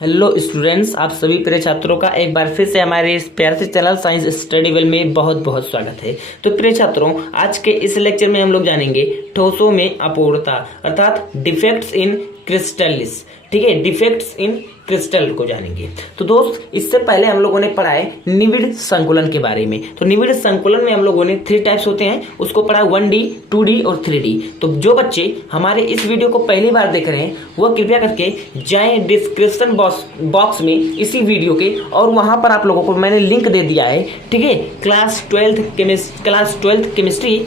Hello students, आप सभी प्रिय छात्रों का एक बार फिर से हमारे इस प्यारे से चैनल साइंस स्टडी वेल में बहुत बहुत स्वागत है। तो प्रिय छात्रों, आज के इस लेक्चर में हम लोग जानेंगे ठोसों में अपूर्णता अर्थात डिफेक्ट्स इन क्रिस्टल्स। ठीक है, डिफेक्ट्स इन क्रिस्टल को जानेंगे। तो दोस्त, इससे पहले हम लोगों ने पढ़ा है निविड़ संकुलन के बारे में। तो निविड़ संकुलन में हम लोगों ने 3 टाइप्स होते हैं, उसको पढ़ा 1D, 2D और 3D। तो जो बच्चे हमारे इस वीडियो को पहली बार देख रहे हैं वह कृपया करके जाएं डिस्क्रिप्शन बॉक्स में इसी वीडियो के, और वहां पर आप लोगों को मैंने लिंक दे दिया है। ठीक है, क्लास 12th केमिस्ट्री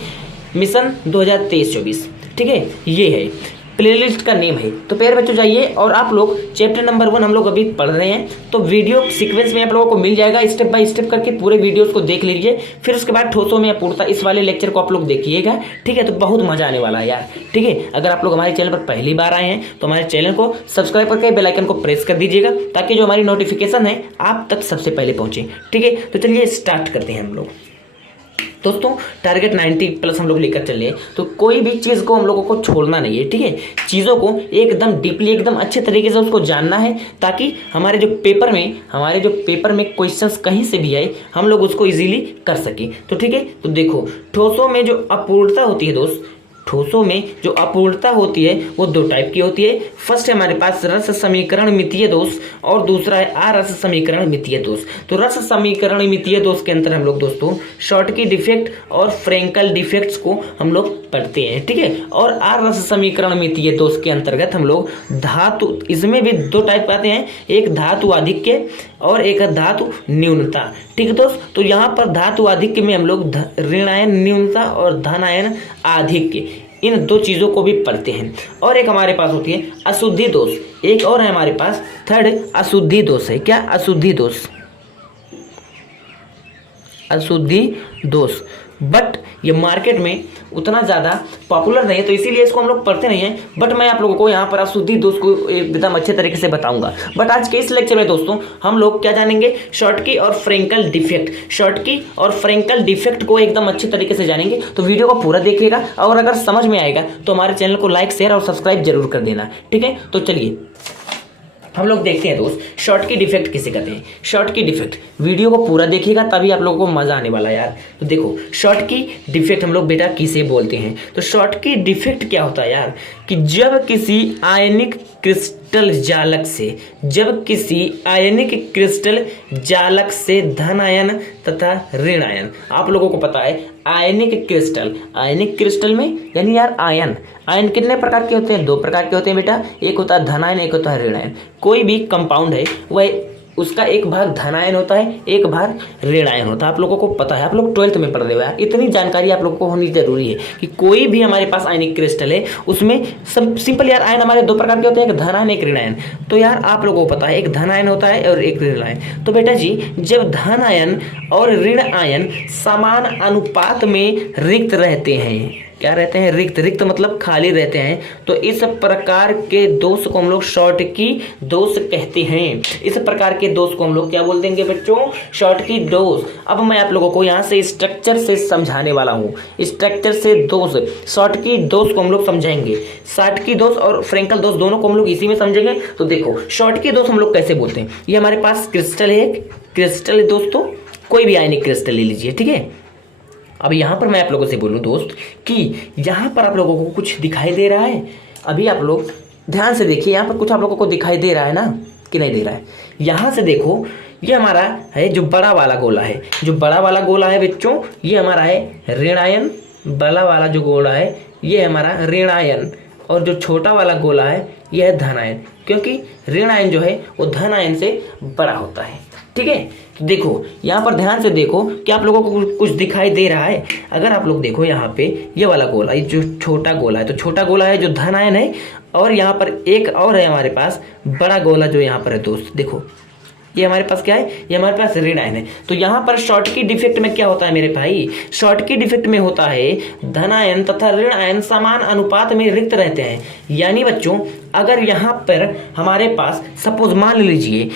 मिशन 2023-24। ठीक है, ये है प्लेलिस्ट का नेम है। तो प्यारे बच्चों, जाइए और आप लोग चैप्टर नंबर 1 हम लोग अभी पढ़ रहे हैं, तो वीडियो सीक्वेंस में आप लोगों को मिल जाएगा। स्टेप बाय स्टेप करके पूरे वीडियोस को देख लीजिए, फिर उसके बाद ठोसों में अपूर्णता इस वाले लेक्चर को आप लोग देखिएगा। ठीक है, तो बहुत मजा आने वाला है यार। ठीक है, अगर आप लोग हमारे चैनल पर पहली बार आए हैं तो हमारे चैनल को सब्सक्राइब करके बेल आइकन को प्रेस कर दीजिएगा, ताकि जो हमारी नोटिफिकेशन है आप तक सबसे पहले पहुंचे। ठीक है, तो चलिए स्टार्ट करते हैं हम लोग। दोस्तों, टारगेट 90+ हम लोग लेकर चले, तो कोई भी चीज़ को हम लोगों को छोड़ना नहीं है। ठीक है, चीज़ों को एकदम डीपली, एकदम अच्छे तरीके से उसको जानना है, ताकि हमारे जो पेपर में क्वेश्चंस कहीं से भी आए हम लोग उसको इजीली कर सकें। तो ठीक है, तो देखो, ठोसों में जो अपूर्णता होती है दोस्त, ठोसों में जो अपूर्णता होती है वो 2 टाइप की होती है। फर्स्ट है हमारे पास रस समीकरण मितीय दोष, और दूसरा है आरस समीकरण मितीय दोष। तो रस समीकरण मितीय दोष के अंतर हम लोग दोस्तों शॉर्टकी डिफेक्ट और फ्रेंकल डिफेक्ट्स को हम लोग पढ़ते हैं। ठीक है, और आरस समीकरण मितीय दोष के अंतर्गत हम लोग धातु, इसमें भी 2 टाइप आते हैं, एक धातु आधिक्य और एक धातु न्यूनता। ठीक है दोस्त, तो यहाँ पर धातु आधिक्य में हम लोग ऋणायन न्यूनता और धनायन आधिक्य, इन 2 चीजों को भी पढ़ते हैं। और एक हमारे पास होती है अशुद्धि दोष, एक और है हमारे पास थर्ड अशुद्धि दोष है। क्या? अशुद्धि दोष, अशुद्धि दोष। बट ये मार्केट में उतना ज़्यादा पॉपुलर नहीं है, तो इसीलिए इसको हम लोग पढ़ते नहीं हैं। बट मैं आप लोगों को यहाँ पर अशुद्धि दोष को एकदम अच्छे तरीके से बताऊंगा। बट आज के इस लेक्चर में दोस्तों हम लोग क्या जानेंगे? शॉर्टकी और फ्रेंकल डिफेक्ट। शॉर्टकी और फ्रेंकल डिफेक्ट को एकदम अच्छे तरीके से जानेंगे, तो वीडियो को पूरा देखिएगा, और अगर समझ में आएगा तो हमारे चैनल को लाइक, शेयर और सब्सक्राइब जरूर कर देना। ठीक है, तो चलिए हम लोग देखते हैं दोस्त, शॉर्टकी डिफेक्ट किसे कहते हैं। शॉर्टकी डिफेक्ट, वीडियो को पूरा देखिएगा तभी आप लोगों को मजा आने वाला है यार। तो देखो, शॉर्टकी डिफेक्ट हम लोग बेटा किसे बोलते हैं? तो शॉर्टकी डिफेक्ट क्या होता है यार, कि जब किसी आयनिक क्रिस्टल जालक से, जब किसी आयनिक क्रिस्टल जालक से धन आयन तथा ऋण आयन, आप लोगों को पता है आयनिक क्रिस्टल में यानी यार आयन कितने प्रकार के होते हैं? 2 प्रकार के होते हैं बेटा, एक होता है धनायन, एक होता है ऋणायन। कोई भी कंपाउंड है वह उसका एक भाग धनायन होता है, एक भाग ऋणायन होता है। आप लोगों को पता है, आप लोग 12th में पढ़ रहे हो यार, इतनी जानकारी आप लोगों को होनी जरूरी है कि कोई भी हमारे पास आयनिक क्रिस्टल है उसमें सब सिंपल यार, आयन हमारे 2 प्रकार के होते हैं, एक धनायन एक ऋणायन। तो यार आप लोगों को पता है एक धनायन होता है और एक ऋणायन। तो बेटा जी, जब धनायन और ऋण आयन समान अनुपात में रिक्त रहते हैं, क्या रहते हैं? रिक्त मतलब खाली रहते हैं, तो इस प्रकार के दोष को हम लोग शॉर्टकी दोष कहते हैं। इस प्रकार के दोष को हम लोग क्या बोल देंगे बच्चों? शॉर्टकी दोष। अब मैं आप लोगों को यहाँ से स्ट्रक्चर से समझाने वाला हूँ, स्ट्रक्चर से दोष, शॉर्टकी दोष को हम लोग समझाएंगे। शॉर्टकी दोष और फ्रेंकल दोष दोनों को हम लोग इसी में समझेंगे। तो देखो, शॉर्टकी दोष हम लोग कैसे बोलते हैं। ये हमारे पास क्रिस्टल है, क्रिस्टल है दोस्तों, कोई भी आयनिक क्रिस्टल ले लीजिए। ठीक है, अब यहाँ पर मैं आप लोगों से बोलूँ दोस्त कि यहाँ पर आप लोगों को कुछ दिखाई दे रहा है। अभी आप लोग ध्यान से देखिए, यहाँ पर कुछ आप लोगों को दिखाई दे रहा है ना, कि नहीं दे रहा है? यहाँ से देखो, ये हमारा है जो बड़ा वाला गोला है, जो बड़ा वाला गोला है बच्चों, ये हमारा है ऋणायन। बड़ा वाला जो गोला है ये हमारा ऋणायन, और जो छोटा वाला गोला है ये है धनायन, क्योंकि ऋणायन जो है वो धनायन से बड़ा होता है। ठीक है, तो देखो यहाँ पर ध्यान से देखो कि आप लोगों को कुछ दिखाई दे रहा है। अगर आप लोग देखो यहाँ पे ये वाला गोला, ये जो छोटा गोला है, तो छोटा गोला है जो धनायन है, और यहाँ पर एक और है हमारे पास बड़ा गोला जो यहाँ पर है दोस्त। देखो ये हमारे पास क्या है? ये हमारे पास ऋणायन है। तो यहाँ पर शॉर्टकी डिफेक्ट में क्या होता है मेरे भाई? शॉर्टकी डिफेक्ट में होता है धनायन तथा ऋणायन समान अनुपात में रिक्त रहते हैं। यानी बच्चों, अगर यहाँ पर हमारे पास सपोज मान लीजिए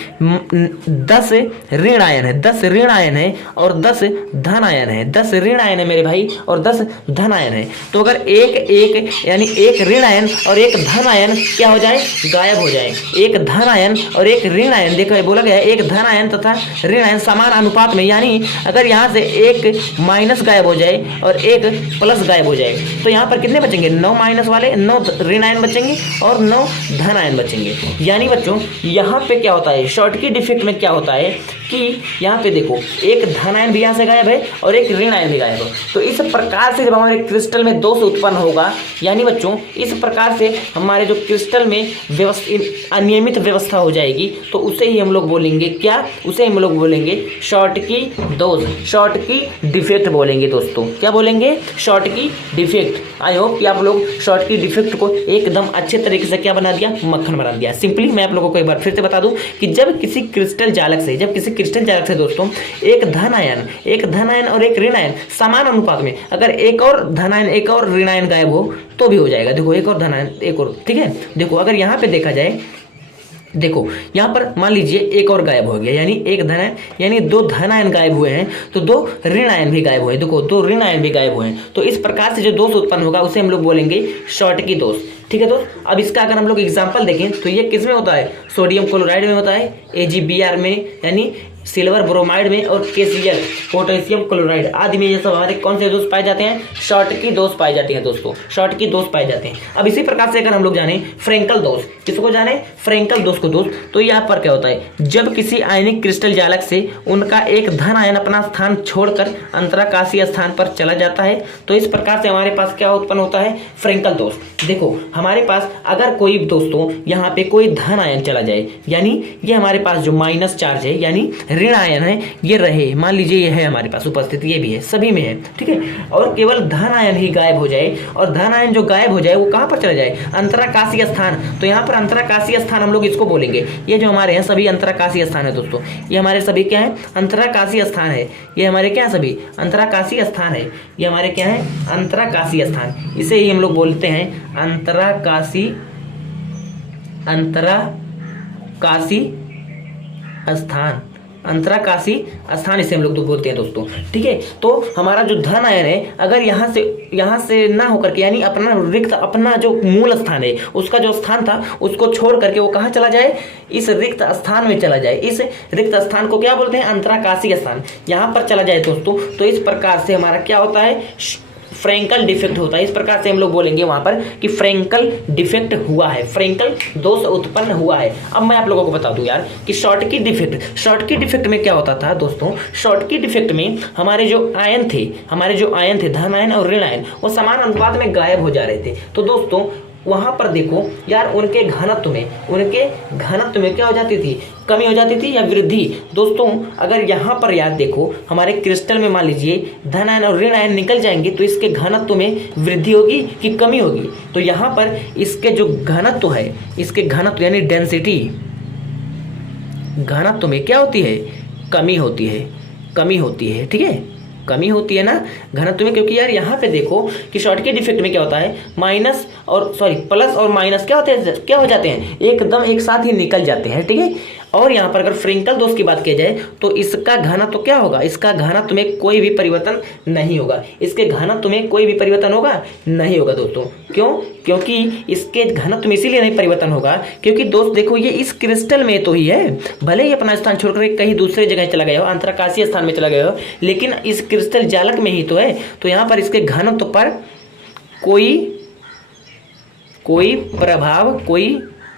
10 ऋण आयन है, 10 ऋण आयन है और 10 धन आयन है, 10 ऋण आयन है मेरे भाई और 10 धन आयन है। तो अगर एक यानी एक ऋण आयन और एक धन आयन क्या हो जाए, गायब हो जाए। एक धन आयन और एक ऋण आयन, देखो बोला गया है एक धन आयन तथा ऋण आयन समान अनुपात में, यानी अगर यहाँ से एक माइनस गायब हो जाए और एक प्लस गायब हो जाए तो यहाँ पर कितने बचेंगे, 9 माइनस वाले 9 ऋण आयन बचेंगे और 9 धन आयन बचेंगे। यानी बच्चों यहाँ पे क्या होता है, शॉर्टकी डिफेक्ट में क्या होता है कि यहाँ पे देखो एक धन आयन भी यहाँ से गायब है और एक ऋण आयन भी गायब है। तो इस प्रकार से जब हमारे क्रिस्टल में दोष उत्पन्न होगा, यानी बच्चों इस प्रकार से हमारे जो क्रिस्टल में अनियमित व्यवस्था हो जाएगी, तो उसे ही हम लोग बोलेंगे क्या, उसे हम लोग बोलेंगे शॉर्टकी दोष, शॉर्टकी डिफेक्ट बोलेंगे दोस्तों। क्या बोलेंगे, शॉर्टकी डिफेक्ट। आई होप कि आप लोग शॉर्टकी डिफेक्ट को एकदम अच्छे तरीके से क्या बना दिया, मक्खन बना दिया। सिंपली मैं आप लोगों को एक बार फिर से बता दूं कि जब किसी क्रिस्टल जालक से दोस्तों एक धन आयन और एक ऋण आयन समान अनुपात में, अगर एक और धन आयन एक और ऋण आयन गायब हो तो भी हो जाएगा। देखो एक और धन आयन एक और, ठीक है। देखो अगर यहाँ पे देखा जाए, देखो यहाँ पर मान लीजिए एक और गायब हो गया, यानी एक धन आयन यानी 2 धन आयन गायब हुए हैं तो 2 ऋण आयन भी गायब हुए। देखो 2 ऋण आयन भी गायब हुए हैं, तो इस प्रकार से जो दोष उत्पन्न होगा उसे हम लोग बोलेंगे शॉर्टकी दोष। ठीक है दोस्त, अब इसका अगर हम लोग एग्जांपल देखें तो ये किस में होता है, सोडियम क्लोराइड में होता है, AgBr में यानी सिल्वर ब्रोमाइड में, और KCl पोटेशियम क्लोराइड आदि में ये सब हमारे कौन से दोष पाए जाते हैं, शॉर्टकी दोष पाए जाते हैं दोस्तों, शॉर्टकी दोष पाए जाते हैं। अब इसी प्रकार से अगर हम लोग जाने फ्रेंकल दोष, किसको जाने, फ्रेंकल दोष को दोस्त, तो यहाँ पर क्या होता है, जब किसी आयनिक क्रिस्टल जालक से उनका एक धन आयन अपना स्थान छोड़कर अंतराकाशीय स्थान पर चला जाता है, तो इस प्रकार से हमारे पास क्या उत्पन्न होता है, फ्रेंकल दोष। देखो हमारे पास अगर कोई दोस्तों यहाँ पे कोई धन आयन चला जाए, यानी ये हमारे पास जो माइनस चार्ज है यानी ऋण आयन है ये रहे, मान लीजिए ये है हमारे पास उपस्थित, ये भी है, सभी में है, ठीक है, और केवल धन आयन ही गायब हो जाए, और धन आयन जो गायब हो जाए वो कहाँ पर चला जाए, अंतराकाशीय स्थान। तो यहाँ पर अंतराकाशीय स्थान हम लोग इसको बोलेंगे, ये जो हमारे हैं सभी अंतराकाशीय स्थान है दोस्तों, ये हमारे सभी क्या है, अंतराकाशीय स्थान है, ये हमारे क्या है, सभी अंतराकाशीय स्थान है, ये हमारे क्या है, अंतराकाशीय स्थान, इसे ही हम लोग बोलते हैं अंतराकाशी स्थान, अंतराकाशी स्थान इसे हम लोग तो बोलते हैं दोस्तों। ठीक है, तो हमारा जो धन आयन है अगर यहाँ से ना होकर के, यानी अपना रिक्त, अपना जो मूल स्थान है उसका जो स्थान था उसको छोड़ करके वो कहाँ चला जाए, इस रिक्त स्थान में चला जाए, इस रिक्त स्थान को क्या बोलते हैं, अंतराकाशीय स्थान, यहाँ पर चला जाए दोस्तों। तो इस प्रकार से हमारा क्या होता है, फ्रेंकल डिफेक्ट होता है। इस प्रकार से हम लोग बोलेंगे वहां पर कि फ्रेंकल डिफेक्ट हुआ है, फ्रेंकल दोष उत्पन्न हुआ है। अब मैं आप लोगों को बता दूं यार कि शॉर्टकी डिफेक्ट में क्या होता था दोस्तों, शॉर्टकी डिफेक्ट में हमारे जो आयन थे धन आयन और ऋण आयन वो समान अनुपात में गायब हो जा रहे थे। तो दोस्तों वहां पर देखो यार उनके घनत्व में क्या हो जाती थी, कमी हो जाती थी या वृद्धि। दोस्तों अगर यहाँ पर यार देखो हमारे क्रिस्टल में मान लीजिए धन आयन और ऋण आयन निकल जाएंगे तो इसके घनत्व में वृद्धि होगी कि कमी होगी। तो यहाँ पर इसके जो घनत्व है, इसके घनत्व यानी डेंसिटी, घनत्व में क्या होती है, कमी होती है, ठीक है, कमी होती है ना घनत्व में, क्योंकि यार यहाँ पे देखो कि शॉर्टकी डिफेक्ट में क्या होता है, प्लस और माइनस क्या हो जाते हैं, एकदम एक साथ ही निकल जाते हैं, ठीक है। और यहाँ पर अगर फ्रेंकल दोष की बात की जाए तो इसका घनत्व क्या होगा, इसका घनत्व में कोई भी परिवर्तन नहीं होगा, इसके घनत्व में कोई भी परिवर्तन होगा नहीं होगा दोस्तों। क्यों, क्योंकि इसके घनत्व में इसीलिए नहीं परिवर्तन होगा क्योंकि दोस्त देखो ये इस क्रिस्टल में तो ही है, भले ही अपना स्थान छोड़कर कहीं दूसरे जगह चला गया हो, अंतराकाशीय स्थान में चला गया हो, लेकिन इस क्रिस्टल जालक में ही तो है। तो यहाँ पर इसके घनत्व पर कोई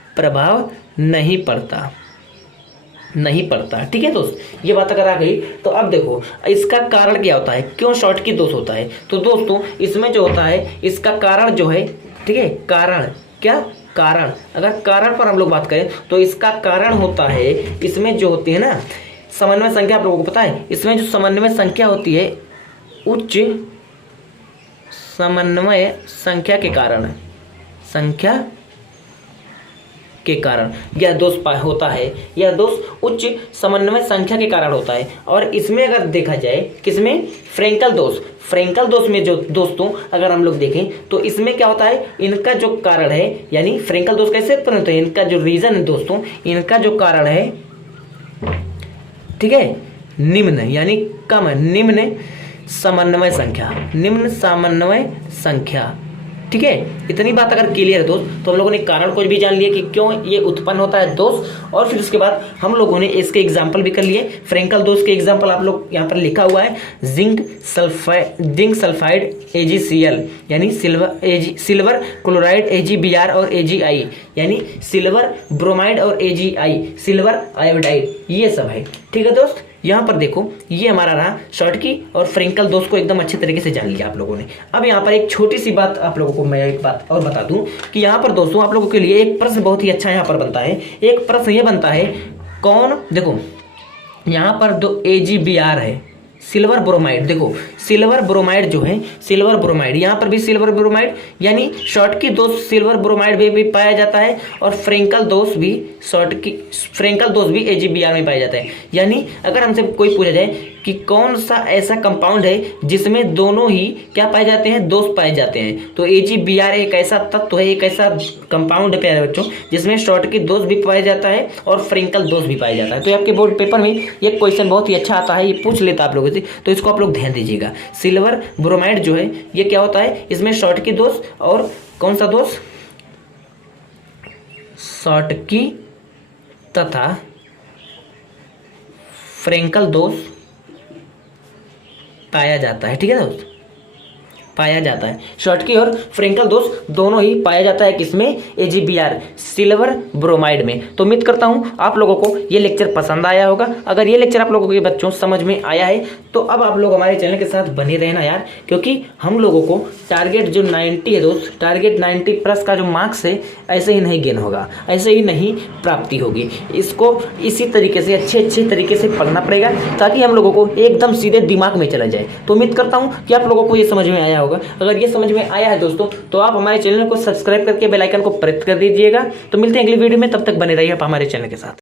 प्रभाव नहीं पड़ता, ठीक है दोस्त। ये बात अगर आ गई तो अब देखो इसका कारण क्या होता है, क्यों शॉर्टकी दोष होता है। तो दोस्तों इसमें जो होता है इसका कारण जो है, ठीक है, कारण अगर कारण पर हम लोग बात करें तो इसका कारण होता है, इसमें जो होती है ना समन्वय संख्या, आप लोगों को पता है इसमें जो समन्वय संख्या होती है, उच्च समन्वय संख्या के कारण, के कारण यह दोष होता है। यह दोष उच्च समन्वय संख्या के कारण होता है। और इसमें अगर देखा जाए किसमें, फ्रेंकल दोष, फ्रेंकल दोष में जो दोस्तों अगर हम लोग देखें तो इसमें क्या होता है, इनका जो कारण है, यानी फ्रेंकल दोष कैसे उत्पन्न होते हैं, इनका जो रीजन है दोस्तों, इनका जो कारण है, ठीक है, निम्न यानी कम, निम्न समन्वय संख्या, निम्न समन्वय संख्या। ठीक है, इतनी बात अगर क्लियर है दोस्त तो हम लोगों ने कारण कुछ भी जान लिया कि क्यों ये उत्पन्न होता है दोष। और फिर उसके बाद हम लोगों ने इसके एग्जाम्पल भी कर लिए। फ्रेंकल दोष के एग्जाम्पल आप लोग यहाँ पर लिखा हुआ है, जिंक सल्फाइड AgCl यानी सिल्वर क्लोराइड AgBr और AgI यानी सिल्वर ब्रोमाइड और AgI सिल्वर आयोडाइड, ये सब है। ठीक है दोस्त, यहाँ पर देखो ये हमारा रहा शॉर्टकी और फ्रेंकल दोष को एकदम अच्छे तरीके से जान लिया आप लोगों ने। अब यहाँ पर एक छोटी सी बात आप लोगों को मैं एक बात और बता दूं कि यहाँ पर दोस्तों आप लोगों के लिए एक प्रश्न बहुत ही अच्छा यहाँ पर बनता है। एक प्रश्न ये बनता है, कौन, देखो यहाँ पर जो AgBr है सिल्वर ब्रोमाइड, देखो सिल्वर ब्रोमाइड जो है, सिल्वर ब्रोमाइड, यहाँ पर भी सिल्वर ब्रोमाइड यानी शॉर्टकी दोष सिल्वर ब्रोमाइड में भी पाया जाता है और फ्रेंकल दोष भी AgBr में पाया जाता है। यानी अगर हमसे कोई पूछा जाए कि कौन सा ऐसा कंपाउंड है जिसमें दोनों ही क्या पाए जाते हैं, दोष पाए जाते हैं, तो AgBr एक ऐसा तत्व है, एक ऐसा कंपाउंड है प्यारे बच्चों जिसमें शॉर्टकी दोष भी पाया जाता है और फ्रेंकल दोष भी पाया जाता है। तो आपके बोर्ड पेपर में ये क्वेश्चन बहुत ही अच्छा आता है, ये पूछ लेता है आप लोगों से, तो इसको आप लोग ध्यान दीजिएगा। सिल्वर ब्रोमाइड जो है ये क्या होता है, इसमें शॉर्टकी दोष और कौन सा दोष, शॉर्टकी तथा फ्रेंकल दोष पाया जाता है। ठीक है दोस्त, पाया जाता है, शॉर्टकी और फ्रेंकल दोष दोनों ही पाया जाता है किसमें, AgBr सिल्वर ब्रोमाइड में। तो उम्मीद करता हूं आप लोगों को ये लेक्चर पसंद आया होगा। अगर ये लेक्चर आप लोगों के बच्चों समझ में आया है तो अब आप लोग हमारे चैनल के साथ बने रहना यार, क्योंकि हम लोगों को टारगेट जो 90 है दोस्त, टारगेट 90 प्लस का जो मार्क्स है ऐसे ही नहीं गेन होगा, ऐसे ही नहीं प्राप्ति होगी। इसको इसी तरीके से अच्छे तरीके से पढ़ना पड़ेगा ताकि हम लोगों को एकदम सीधे दिमाग में चला जाए। तो उम्मीद करता हूँ कि आप लोगों को ये समझ में आया होगा। अगर ये समझ में आया है दोस्तों तो आप हमारे चैनल को सब्सक्राइब करके बेल आइकन को प्रेस कर दीजिएगा। तो मिलते हैं अगली वीडियो में, तब तक बने रहिए आप हमारे चैनल के साथ।